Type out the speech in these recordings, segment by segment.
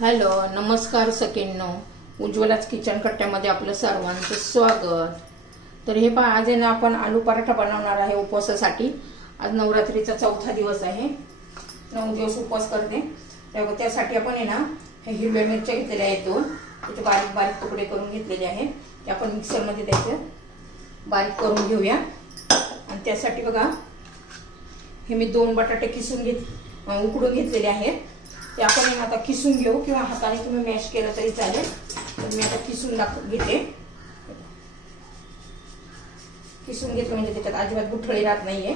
Hello नमस्कार सगळ्यांनो, उज्ज्वलाच kitchen कट्ट्यामध्ये आपलं सर्वांचं स्वागत। तर हे पहा, आज ना आपण आलू पराठा बनवणार आहे उपवासासाठी। आज नवरात्रीचा चौथा दिवस आहे, 9 दिवस उपवास करते। त्यासाठी आपण ना हे हिरव्या मिरच्या घेतलेल्या आहेत, 2 त्याचे बारीक बारीक तुकडे करून घेतलेले आहेत। ते आपण मिक्सर मध्ये त्याचे बारीक करून घेऊया। आणि त्यासाठी बघा, हे मी 2 बटाटे उकडून घेतलेले आहेत। ते आपण आता किसून घेऊ, किंवा हाताने तुम्ही मॅश केलं तरी चालेल। तर मी आता किसून घेते। किसून घेतलं म्हणजे त्याच्यात अजिबात गुठळी राहत नाहीये,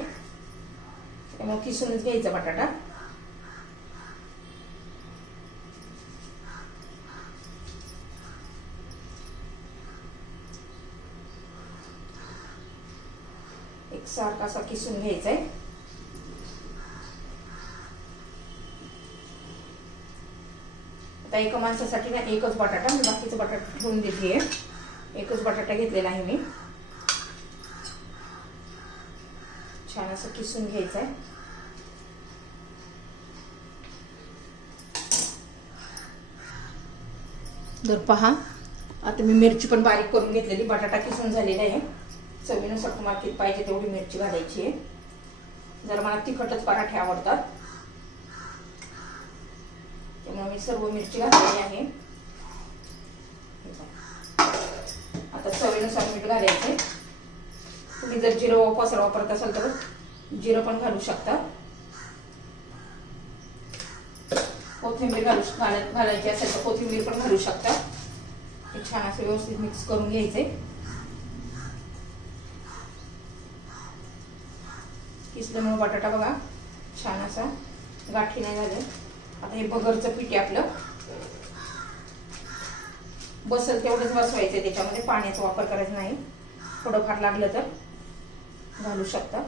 त्यामुळे किसूनच घ्यायचा बटाटा। एक सारखा असा किसून घ्यायचा आहे। आता एका माणसासाठी ना एकच बटाटा, मी बाकीचा बटाटा ठेवून देते। एकच बटाटा घेतलेला आहे मी। छान असं किसून घ्यायचं आहे। तर पहा, आता मी मिरची पण बारीक करून घेतलेली, बटाटा किसून झालेला आहे। चवीनुसार तुम्हाला किती पाहिजे तेवढी मिरची घालायची आहे। जर मला तिखटच पराठे आवडतात, त्यामुळे मी सर्व मिरची घातलेली आहे। आता चवीनुसार मीठ घालायचे। तुम्ही जर जिरं वापरत असाल तर जिरं पण घालू शकता। कोथिंबीर घालायची असेल तर कोथिंबीर पण घालू शकता। हे छान असं व्यवस्थित मिक्स करून घ्यायचे। किसल्यामुळे बटाटा बघा छान असा गाठी नाही झाले। आता हे बगरचं पीठ आहे आपलं, बसल तेवढंच बसवायचं, त्याच्यामध्ये पाण्याचा वापर करायचा नाही। थोडं फार लागलं तर घालू शकता।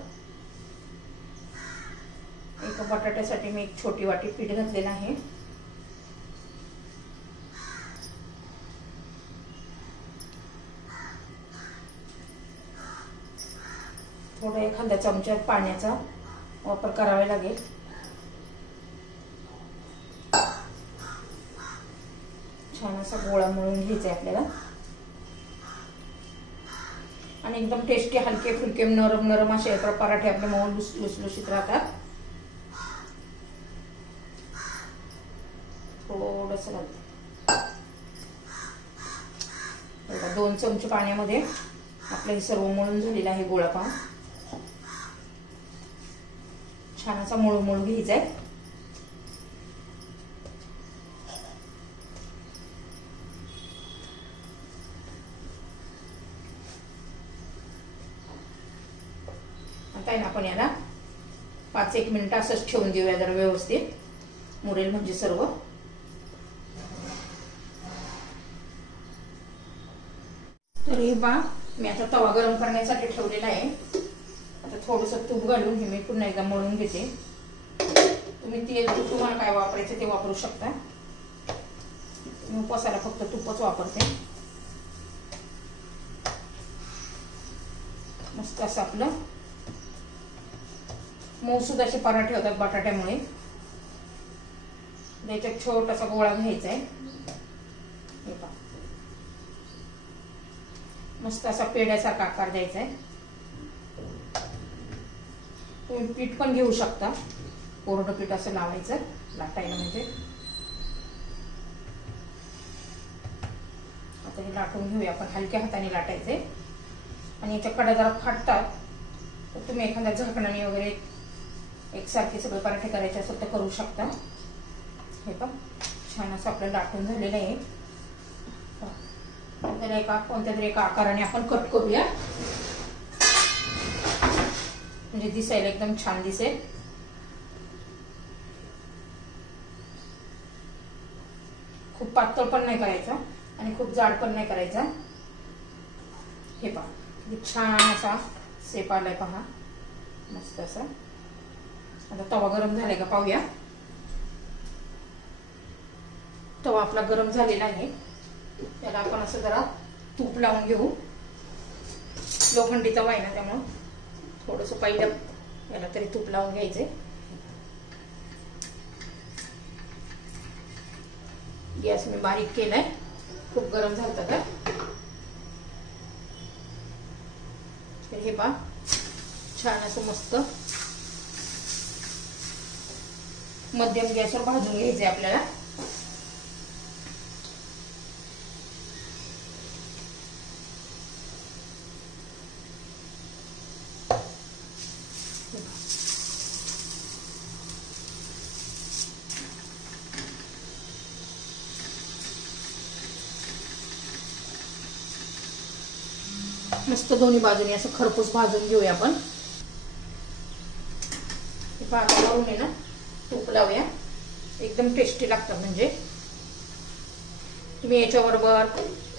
एका बटाट्यासाठी मी एक छोटी वाटी पीठ घातलेलं आहे। थोडं एखाद्या चमचा पाण्याचा वापर करावा लागेल। छान असा गोळा मळून घ्यायचा आहे आपल्याला। आणि एकदम टेस्टी, हलके फुलके नरम नरम असे पराठे आपले मऊ लुसलुशीत राहतात। थोडस घालते, 2 चमचे पाण्यामध्ये आपलं हे सर्व मळून झालेलं आहे गोळा। पहा छान असा मळून घ्यायचा आहे। आता ना आपण याला 5-1 मिनिट असंच ठेवून देऊया, जर व्यवस्थित मुरेल म्हणजे सर्व। तर हे पहा, मी आता तवा गरम करण्यासाठी ठेवलेला आहे। आता थोडस तूप घालून हे मी पुन्हा एकदा मळून घेते। तुम्ही तेल तुम्हाला काय वापरायचं ते वापरू शकता। मी उपवासाला फक्त तूपच वापरते। मस्त असं आपलं मऊसूद असे पराठे होतात बटाट्यामुळे। त्याच्यात छोटासा गोळा घ्यायचा आहे, हे पहा मस्त असा पेड्यासारखा आकार द्यायचा आहे। तुम्ही पीठ पण घेऊ शकता, कोरडं पीठ असं लावायचं लाटायला म्हणजे। आता हे लाटून घेऊया आपण, हलक्या हाताने लाटायचे। आणि याच्या कडा जरा फाटतात, तर तुम्ही एखाद्या झाकणाने वगैरे एकसारखे सगळे पराठे करायचे असेल तर करू शकता। हे पहा छान असं आपलं लाटून झालेलं आहे। तर कोणत्या तरी एका आकाराने आपण कट करूया, म्हणजे दिसायला एकदम छान दिसेल। खूप पातळ पण नाही करायचा आणि खूप जाड पण नाही करायचा। हे पहा छान असा शेप आलाय, पहा मस्त असा। आता तवा गरम झालाय का पाहूया। तवा आपला गरम झालेला आहे, त्याला आपण असं जरा तूप लावून घेऊ। लोखंडी तवा आहे ना, त्यामुळे थोडस पहिलं याला तरी तूप लावून घ्यायचे। गॅस मी बारीक केलाय, खूप गरम झालं का. तर हे पहा छान असं मस्त मध्यम गॅसवर भाजून घ्यायचंय आपल्याला. मस्त दोन्ही बाजूने असं खरपूस भाजून घेऊया आपण. वरून आहे ना तूप लावूया, एकदम टेस्टी लागतात. म्हणजे तुम्ही याच्याबरोबर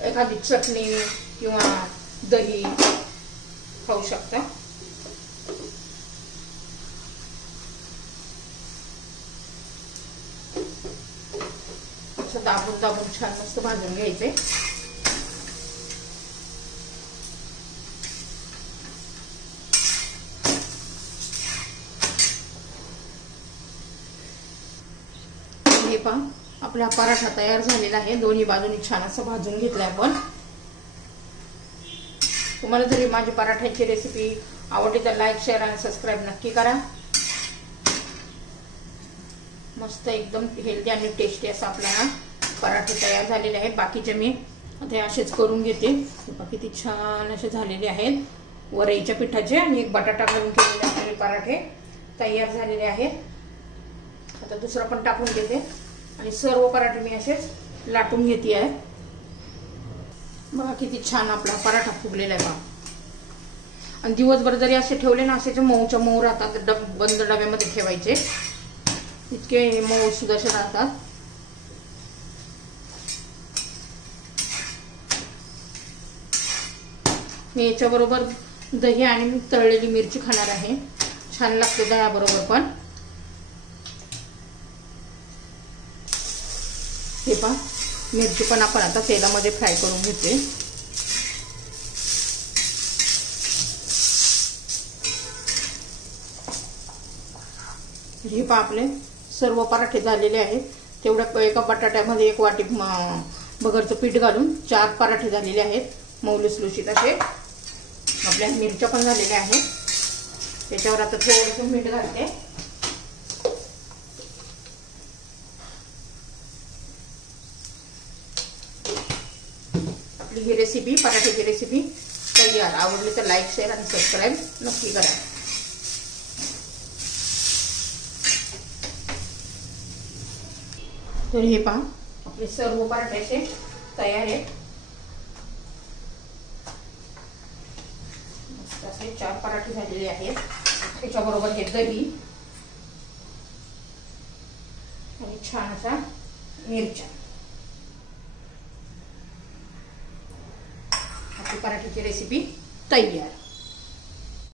एखादी चटणी किंवा दही खाऊ शकता. असं दाबून दाबून छान मस्त भाजून घ्यायचे. हे पहा आपला पराठा तयार झालेला आहे. दोन्ही बाजूनी छान असं भाजून घेतलाय आपण. तुम्हाला जरी माझी पराठ्याची रेसिपी आवडली तर लाईक, शेअर आणि सबस्क्राईब नक्की करा. मस्त एकदम हेल्दी आणि टेस्टी असा आपला हा पराठे तयार झालेले आहेत. बाकीचे मी आता असेच करून घेते. किती छान असे झालेले आहेत. वरईच्या पिठाचे आणि एक बटाटा घालून केलेले आपले पराठे तयार झालेले आहेत. आता दुसरा पण टाकून घेते आणि सर्व पराठे मी असेच लाटून घेते आहे. बघा किती छान आपला पराठा फुगलेला आहे बघा. आणि दिवसभर जरी असे ठेवले ना, असे मऊच्या मऊ राहतात. बंद डब्यामध्ये ठेवायचे, इतके मऊ सुद्धा असे राहतात. मी याच्याबरोबर दही आणि तळलेली मिरची खाणार आहे. छान लागते दह्याबरोबर पण. हे पहा मिरची पण आपण आता तेलामध्ये फ्राय करून घेते. हे पहा आपले सर्व पराठे झालेले आहेत. तेवढ्या एका बटाट्यामध्ये 1 वाटी भगरचं पीठ घालून 4 पराठे झालेले आहेत. मऊलुसलुशीत असे. आपल्या मिरच्या पण झालेल्या आहेत. त्याच्यावर आता थोडंसं मीठ घालते. ही रेसिपी पराठ्याची रेसिपी तयार. आवडली तर लाईक, शेअर आणि सबस्क्राईब नक्की करा. तर हे पहा आपले सर्व पराठे तयार आहेत. मस्त असे 4 पराठे झालेले आहेत. त्याच्याबरोबर हे दही आणि छान असा मिरच्या. पराठ्याची रेसिपी तयार.